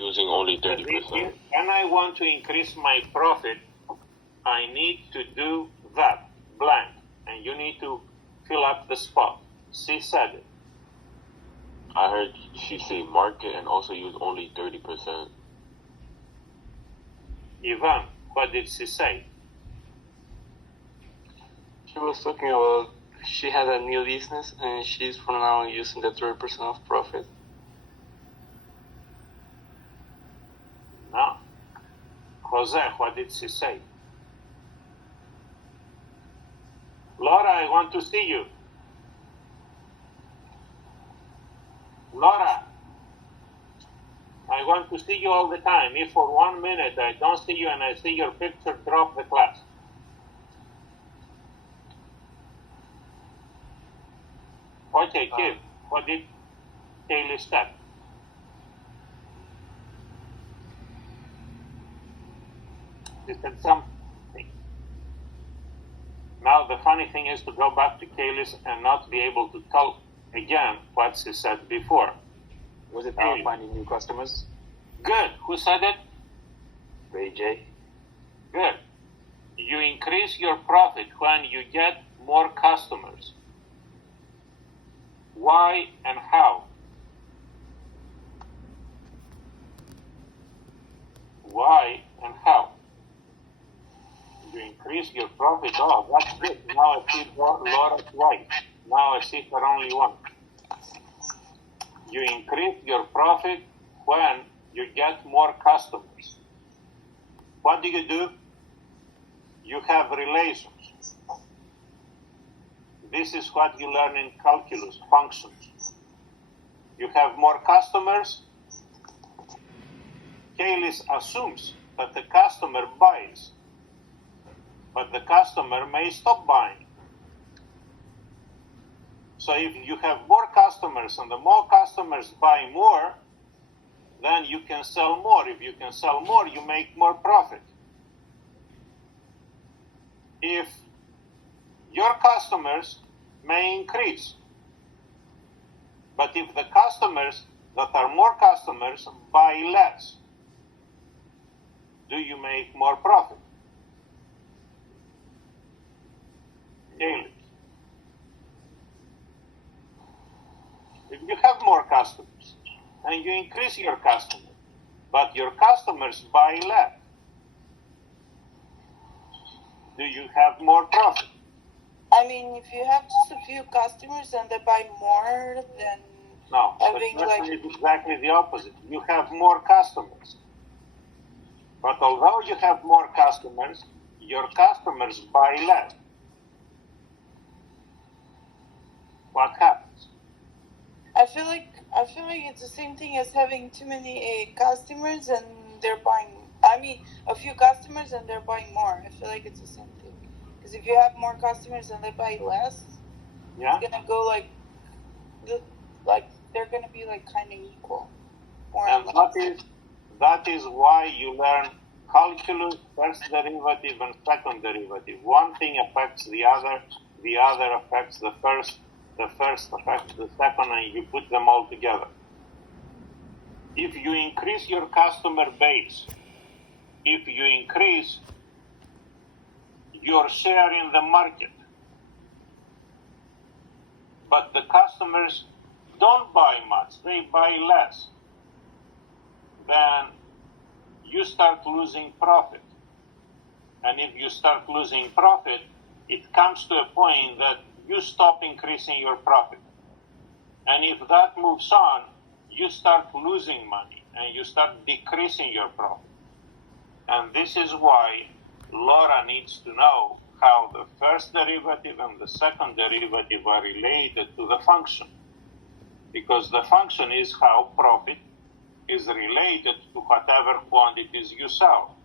Using only 30%. When I want to increase my profit, I need to do that, blank. And you need to fill up the spot. She said it. I heard she say market and also use only 30%. Ivan, what did she say? She was talking about she had a new business and she's for now using the 30% of profit. No. Jose, what did she say? Laura, I want to see you. Laura, I want to see you all the time. If for 1 minute I don't see you and I see your picture, drop the class. Okay, kid, what did Kaylee say? She said something. Now the funny thing is to go back to Kaylee's and not be able to tell again what she said before. Was it about finding new customers? Good. Who said it? Ray J. Good. You increase your profit when you get more customers. Why and how? Why and how? You increase your profit. Oh, that's good. Now I see Laura twice. Now I see her only once. You increase your profit when you get more customers. What do? You have relations. This is what you learn in calculus, functions. You have more customers. Kaylee assumes that the customer buys, but the customer may stop buying. So if you have more customers and the more customers buy more, then you can sell more. If you can sell more, you make more profit. If your customers may increase, but if the customers that are more customers buy less, do you make more profit? Daily. If you have more customers and you increase your customers, but your customers buy less, do you have more profit? I mean, if you have just a few customers and they buy more, then no, having the like is exactly the opposite. You have more customers, but although you have more customers, your customers buy less. What happens? I feel like it's the same thing as having too many customers and they're buying. I mean, a few customers and they're buying more. I feel like it's the same thing. Because if you have more customers and they buy less, yeah, it's gonna go like they're gonna be like kind of equal. More and that is why you learn calculus, first derivative and second derivative. One thing affects the other affects the first affects the second, and you put them all together. If you increase your customer base, if you increase your share in the market, but the customers don't buy much, they buy less, then you start losing profit. And if you start losing profit, it comes to a point that you stop increasing your profit. And if that moves on, you start losing money and you start decreasing your profit. And this is why Laura needs to know how the first derivative and the second derivative are related to the function. Because the function is how profit is related to whatever quantities you sell.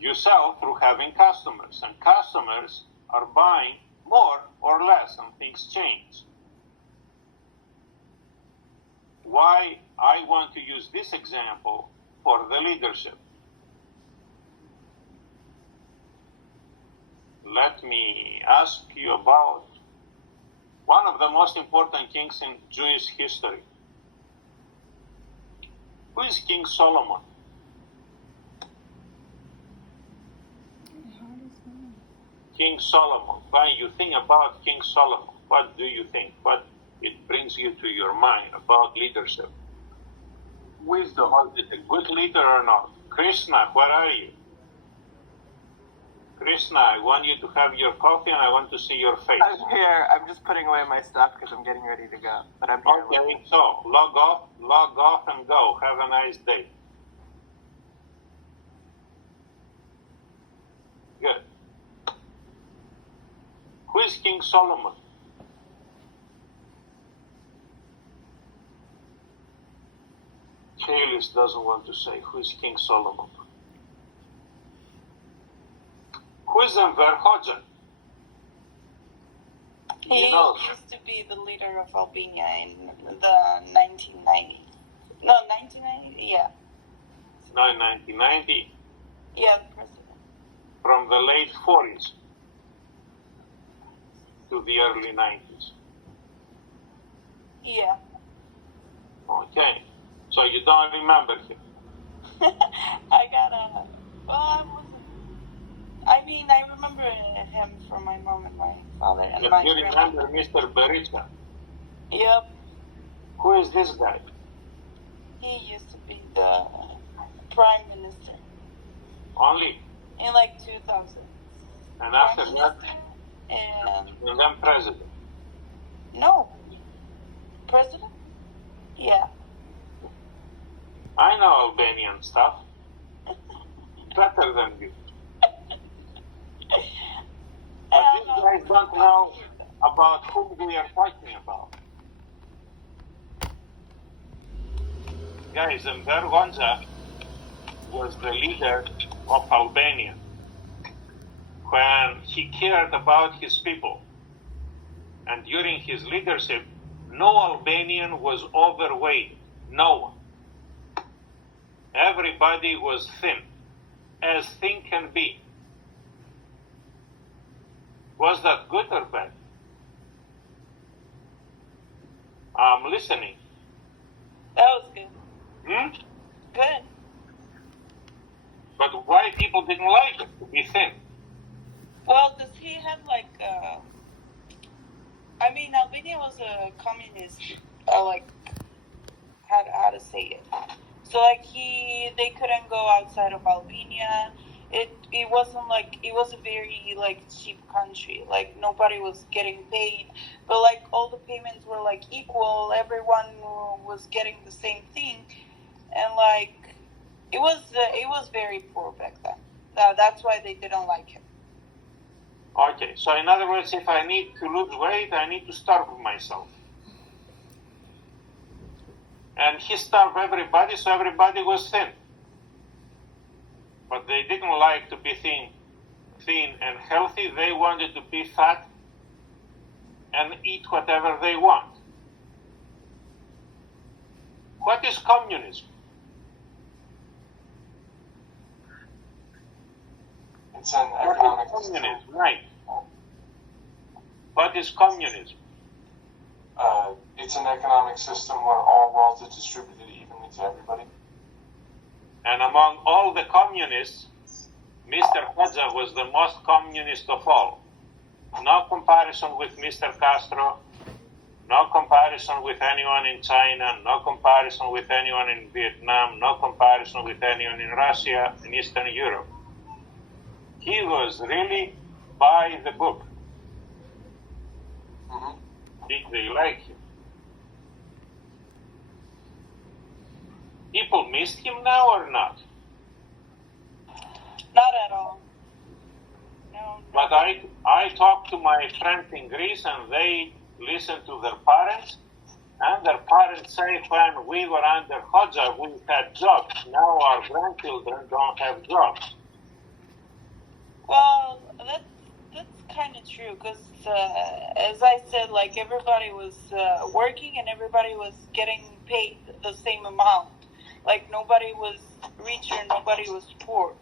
You sell through having customers, and customers are buying more or less, and things change. Why I want to use this example for the leadership? Let me ask you about one of the most important kings in Jewish history. Who is King Solomon? King Solomon. When you think about King Solomon, what do you think? What it brings you to your mind about leadership? Wisdom. Was it a good leader or not? Krishna, where are you? Krishna, I want you to have your coffee and I want to see your face. I'm here. I'm just putting away my stuff because I'm getting ready to go. But I'm here. Okay, so log off and go. Have a nice day. Good. Who is King Solomon? Kailis doesn't want to say who is King Solomon. Who is Enver Hoxha? He No. used to be the leader of Albania in the 1990s. No, 1990? Yeah. No, in 1990, Yeah, the president. from the late 40s to the early 90s. Yeah. Okay, so you don't remember him. I gotta. Well, I wasn't. I mean, I remember him from my mom and my father and But my you grandma. remember Mr. Berisha? Yep. Who is this guy? He used to be the prime minister Only. in like 2000. And after Prime that, minister and and then president. no, president. Yeah. I know Albanian stuff better than you. But these guys don't know about whom we are talking about. Guys, Enver Hoxha was the leader of Albania when he cared about his people. And during his leadership, no Albanian was overweight. No one. Everybody was thin, as thin can be. Was that good or bad? I'm listening. That was good. Good. But why people didn't like it to be thin? Well, does he have like? I mean, Albania was a communist. Like, how to say it? So like they couldn't go outside of Albania. It wasn't like it was a very like cheap country. Like nobody was getting paid, but like all the payments were like equal. Everyone was getting the same thing, and like it was very poor back then. That's why they didn't like him. Okay, so in other words, if I need to lose weight, I need to starve myself. And he starved everybody, so everybody was thin. But they didn't like to be thin and healthy. They wanted to be fat and eat whatever they want. What is communism? It's an What economic is communism? Right. What is communism? It's an economic system where all wealth is distributed evenly to everybody. And among all the communists, Mr. Hoxha was the most communist of all. No comparison with Mr. Castro, no comparison with anyone in China, no comparison with anyone in Vietnam, no comparison with anyone in Russia and Eastern Europe. He was really by the book. Mm-hmm. Did they like him? People missed him now or not? Not at all. No. But I talked to my friends in Greece and they listen to their parents, and their parents say when we were under Hoxha we had jobs. Now our grandchildren don't have jobs. Well, that's kind of true because, as I said, like everybody was working and everybody was getting paid the same amount. Like nobody was richer, nobody was poor.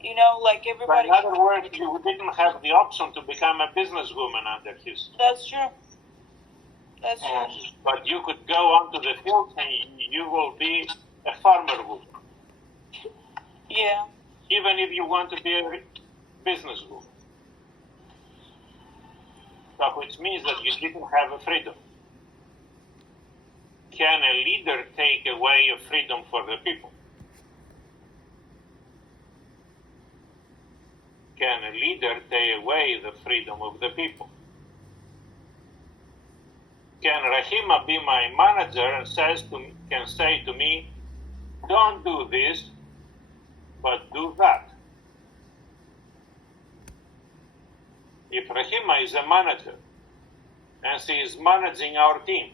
You know, like everybody. But in other words, you didn't have the option to become a businesswoman under his. That's true. That's true. But you could go onto the field and you will be a farmer would. Yeah. Even if you want to be a businesswoman. So which means that you didn't have a freedom. Can a leader take away a freedom for the people? Can a leader take away the freedom of the people? Can Rahima be my manager and can say to me, don't do this, but do that? If Rahima is a manager and she is managing our team,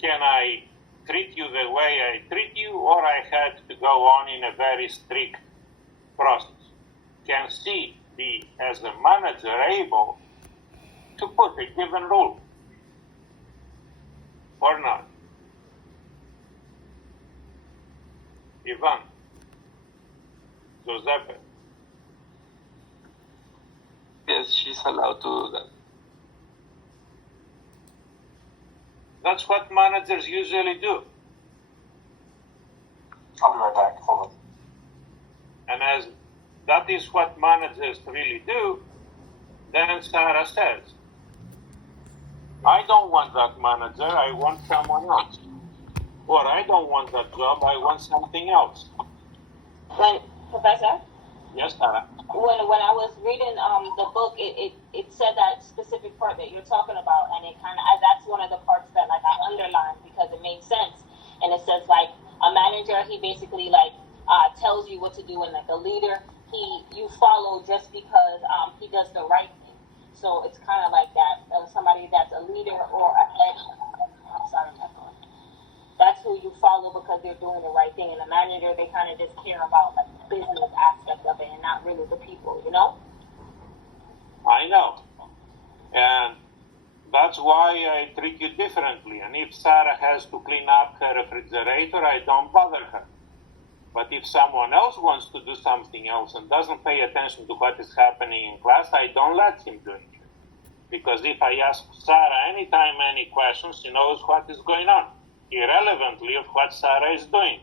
can I treat you the way I treat you, or I had to go on in a very strict process? Can she be, as a manager, able to put a given rule or not? Ivan, Giuseppe. Yes, she's allowed to do that. That's what managers usually do. I'll be right back. Hold on. And as that is what managers really do, then Sarah says, I don't want that manager, I want someone else. Or I don't want that job, I want something else. Professor? Yes, Sarah? When I was reading the book, it said that specific part that you're talking about, and it kind of, that's one of the parts that like I underlined because it made sense. And it says like a manager, he basically like tells you what to do, and like a leader, you follow just because he does the right thing. So it's kind of like that. Somebody that's a leader or a head. I'm sorry, my phone. That's who you follow because they're doing the right thing. And the manager, they kind of just care about like the business aspect of it and not really the people, you know? I know. And that's why I treat you differently. And if Sarah has to clean up her refrigerator, I don't bother her. But if someone else wants to do something else and doesn't pay attention to what is happening in class, I don't let him do it. Because if I ask Sarah anytime any questions, she knows what is going on, irrelevantly of what Sarah is doing.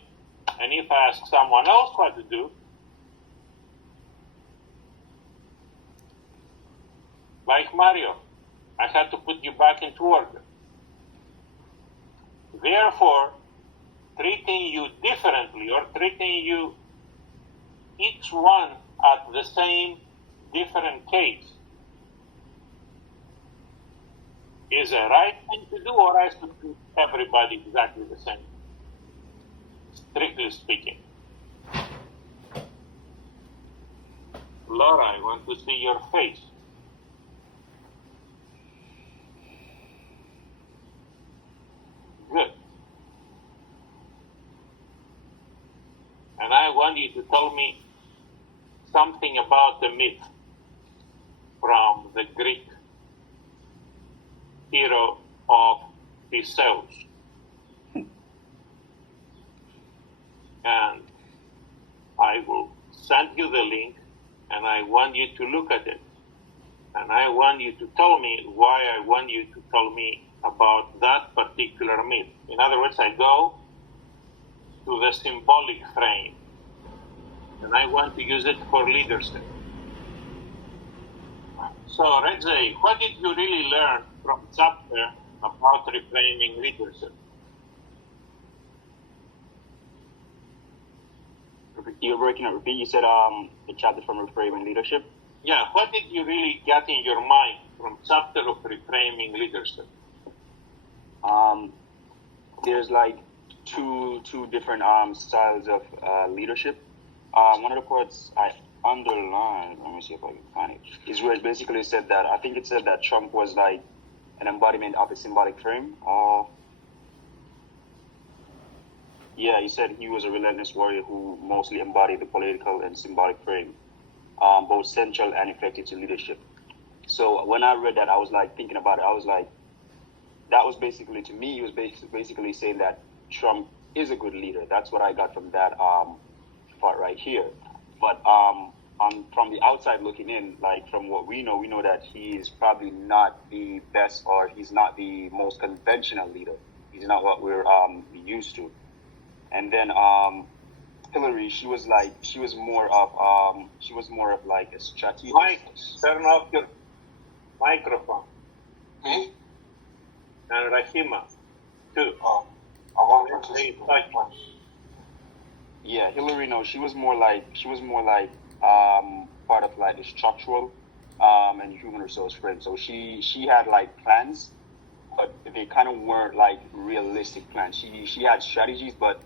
And if I ask someone else what to do, like Mario, I had to put you back into order. Therefore, treating you differently or treating you each one at the same different case is a right thing to do, or I should treat everybody exactly the same, strictly speaking. Laura, I want to see your face. Good. And I want you to tell me something about the myth from the Greek hero of Theseus. And I will send you the link, and I want you to look at it. And I want you to tell me why I want you to tell me about that particular myth. In other words, I go to the symbolic frame, and I want to use it for leadership. So, Redzai, what did you really learn from chapter about reframing leadership? You're breaking up. Repeat. You said the chapter from reframing leadership. Yeah, what did you really get in your mind from chapter of reframing leadership? There's like two different styles of leadership. One of the parts I underlined, let me see if I can find it, is where it basically said that, I think it said that Trump was like an embodiment of a symbolic frame. Yeah, he said he was a relentless warrior who mostly embodied the political and symbolic frame, both central and effective to leadership. So when I read that, I was like thinking about it. I was like, that was basically, to me, he was basically saying that Trump is a good leader. That's what I got from that part right here. But from the outside looking in, like from what we know that he is probably not the best, or he's not the most conventional leader. He's not what we're used to. And then Hillary, she was more of like a strategist. Mike, turn off your microphone. Me? And Rahima, too. Oh, I want to participate. Yeah, Hillary, no, she was more like part of like the structural and human resource frame. So she had like plans, but they kind of weren't like realistic plans. She had strategies, but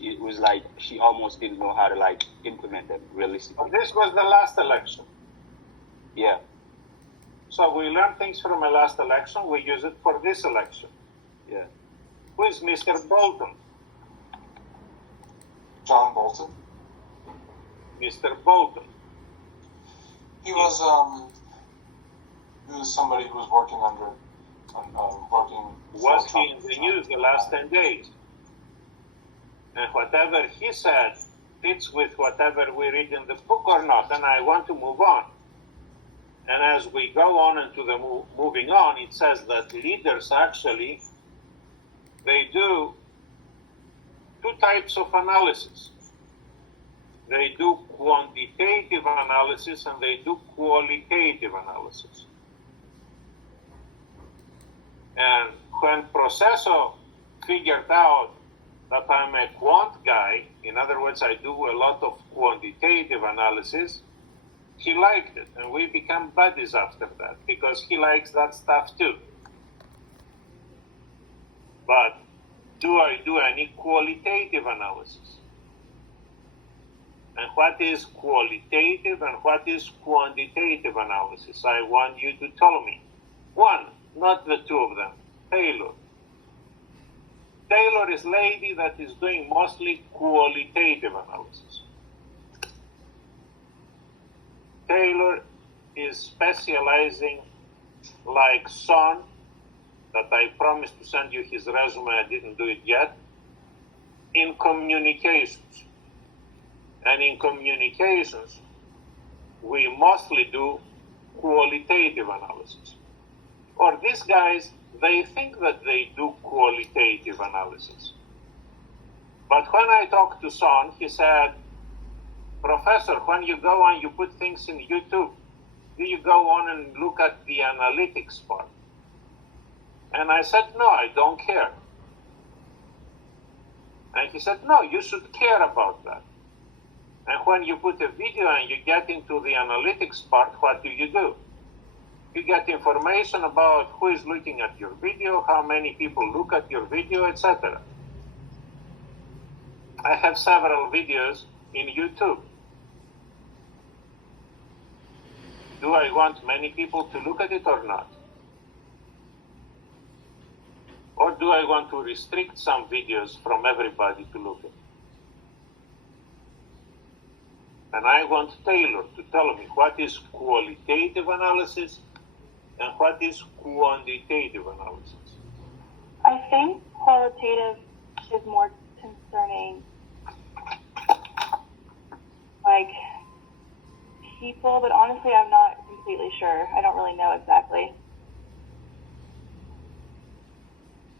it was like she almost didn't know how to like implement them realistically. This was the last election. Yeah. So we learned things from the last election. We use it for this election. Yeah. Who is Mr. Bolton? John Bolton. Mr. Bolton. He was somebody who was working Was he in the news the last 10 days? And whatever he said fits with whatever we read in the book or not, and I want to move on. And as we go on into the moving on, it says that leaders actually, they do two types of analysis. They do quantitative analysis and they do qualitative analysis. And when Processo figured out that I'm a quant guy, in other words, I do a lot of quantitative analysis, he liked it, and we become buddies after that, because he likes that stuff too. But do I do any qualitative analysis? And what is qualitative and what is quantitative analysis? I want you to tell me. One, not the two of them, Taylor. Taylor is a lady that is doing mostly qualitative analysis. Taylor is specializing, like Son, that I promised to send you his resume, I didn't do it yet, in communications. And in communications, we mostly do qualitative analysis. Or these guys, they think that they do qualitative analysis. But when I talked to Son, he said, Professor, when you go on, you put things in YouTube, do you go on and look at the analytics part? And I said, no, I don't care. And he said, no, you should care about that. And when you put a video and you get into the analytics part, what do? You get information about who is looking at your video, how many people look at your video, etc. I have several videos in YouTube. Do I want many people to look at it or not? Or do I want to restrict some videos from everybody to look at? And I want Taylor to tell me what is qualitative analysis and what is quantitative analysis. I think qualitative is more concerning, like, people, but honestly, I'm not completely sure. I don't really know exactly.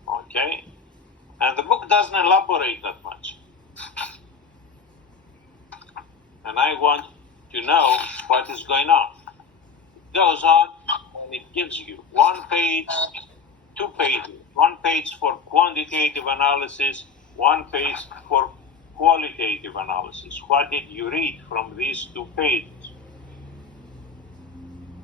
Okay. And the book doesn't elaborate that much. And I want to know what is going on. It goes on and it gives you 1 page, 2 pages. 1 page for quantitative analysis, 1 page for qualitative analysis. What did you read from these 2 pages?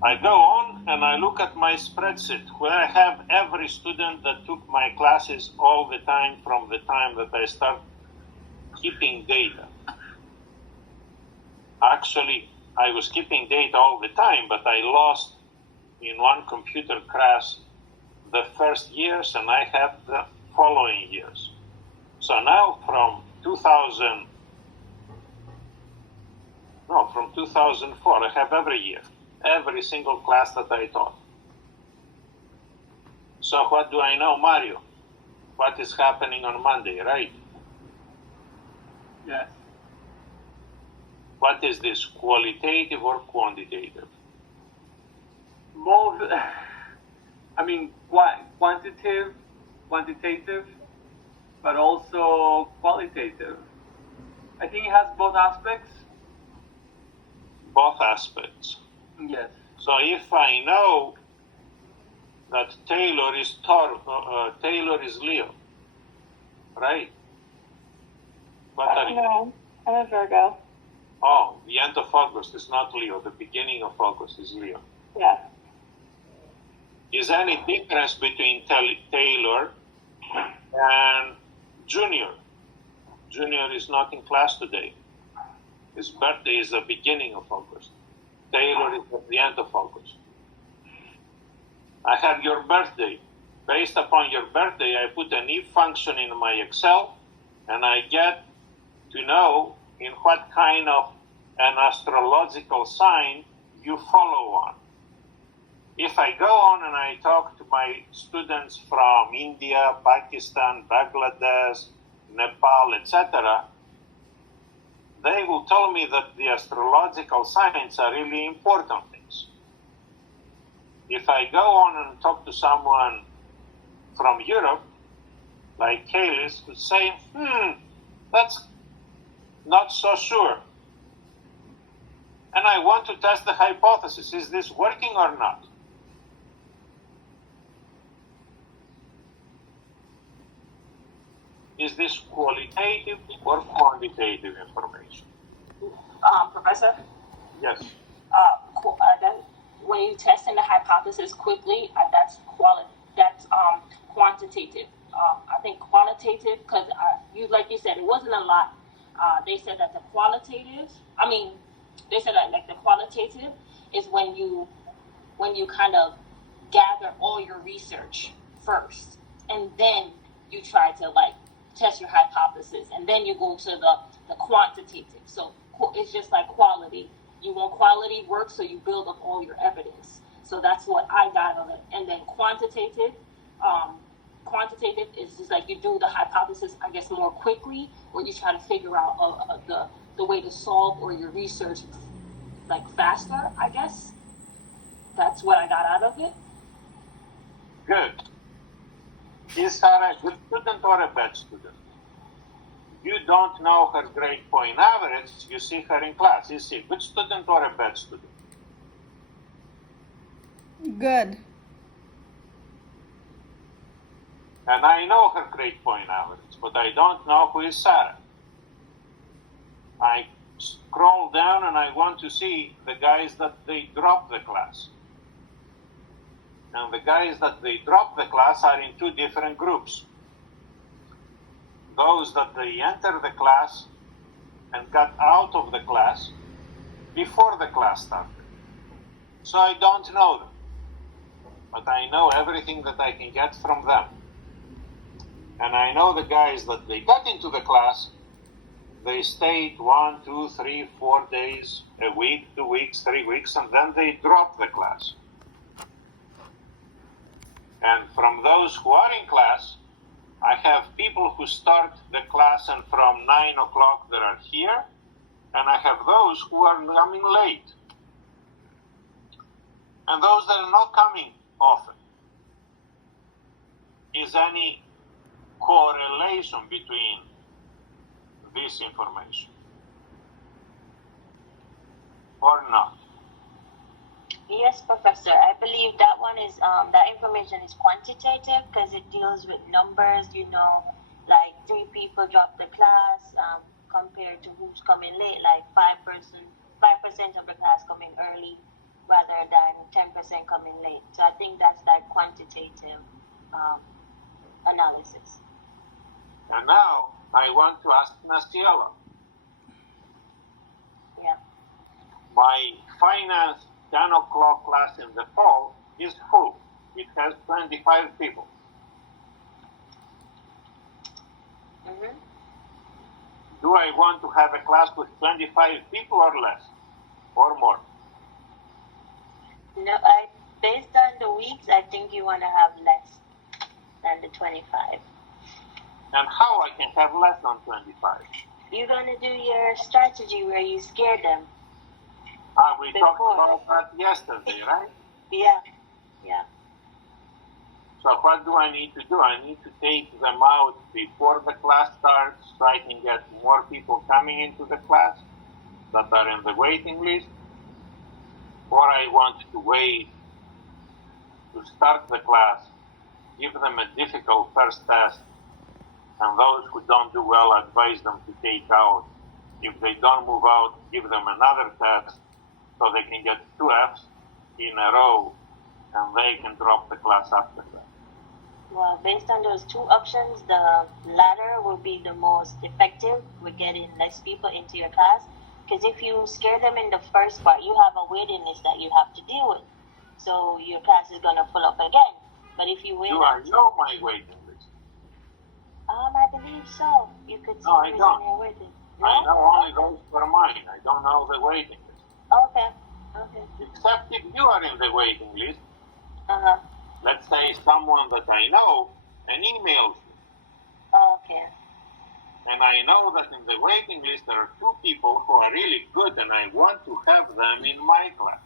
I go on and I look at my spreadsheet where I have every student that took my classes all the time from the time that I start keeping data. Actually, I was keeping data all the time, but I lost in one computer crash the first years and I have the following years. So now from 2004, I have every year, every single class that I taught. So what do I know, Mario? What is happening on Monday, right? Yes. What is this, qualitative or quantitative? Both. I mean, quantitative. but also qualitative. I think it has both aspects. Both aspects. Yes. So if I know that Taylor is Taylor is Leo, right? What are you? No, I'm a Virgo. Oh, the end of August is not Leo. The beginning of August is Leo. Yeah. Is any difference between Taylor and Junior? Junior is not in class today. His birthday is the beginning of August. Taylor is at the end of August. I have your birthday. Based upon your birthday, I put an if function in my Excel, and I get to know in what kind of an astrological sign you follow on. If I go on and I talk to my students from India, Pakistan, Bangladesh, Nepal, etc., they will tell me that the astrological signs are really important things. If I go on and talk to someone from Europe, like Kaylis, who's saying, that's not so sure. And I want to test the hypothesis. Is this working or not? Is this qualitative or quantitative information? Professor? Yes. When you testing the hypothesis quickly, that's quantitative. I think qualitative, because like you said, it wasn't a lot. They said that the qualitative, they said that like the qualitative is when you kind of gather all your research first, and then you try to like test your hypothesis, and then you go to the quantitative. So it's just like quality. You want quality work, so you build up all your evidence. So that's what I got of it. And then quantitative is just like you do the hypothesis, I guess, more quickly, or you try to figure out the way to solve or your research like faster, I guess. That's what I got out of it. Good. Is Sarah a good student or a bad student? You don't know her grade point average, you see her in class. Is she a good student or a bad student? Good. And I know her grade point average, but I don't know who is Sarah. I scroll down and I want to see the guys that they drop the class. And the guys that they drop the class are in two different groups. Those that they enter the class and got out of the class before the class started. So I don't know them, but I know everything that I can get from them. And I know the guys that they got into the class, they stayed 1, 2, 3, 4 days, a week, 2 weeks, 3 weeks, and then they dropped the class. And from those who are in class, I have people who start the class and from 9 o'clock they are here, and I have those who are coming late. And those that are not coming often. Is any correlation between this information or not? Yes, Professor. I believe that one is that information is quantitative because it deals with numbers. Like 3 people drop the class compared to who's coming late. Like 5% of the class coming early rather than 10% coming late. So I think that's that quantitative analysis. And now I want to ask Nastiela. Yeah. My finance 10 o'clock class in the fall is full. It has 25 people. Mm-hmm. Do I want to have a class with 25 people or less? Or more? No, based on the weeks, I think you want to have less than the 25. And how I can have less than 25? You're going to do your strategy where you scare them. We talked about that yesterday, right? Yeah. So what do I need to do? I need to take them out before the class starts so I can get more people coming into the class that are in the waiting list, or I want to wait to start the class, give them a difficult first test, and those who don't do well, advise them to take out. If they don't move out, give them another test so they can get 2 Fs in a row, and they can drop the class after that. Well, based on those 2 options, the latter will be the most effective with getting less people into your class. Because if you scare them in the first part, you have a waiting list that you have to deal with. So your class is going to fill up again. But if you wait... Do I know my waiting list? I believe so. You could see no, I don't. your waiting. No? I know only those for mine. I don't know the waiting list. Okay. Except if you are in the waiting list. Uh-huh. Let's say someone that I know and emails me. Okay. And I know that in the waiting list there are 2 people who are really good and I want to have them in my class.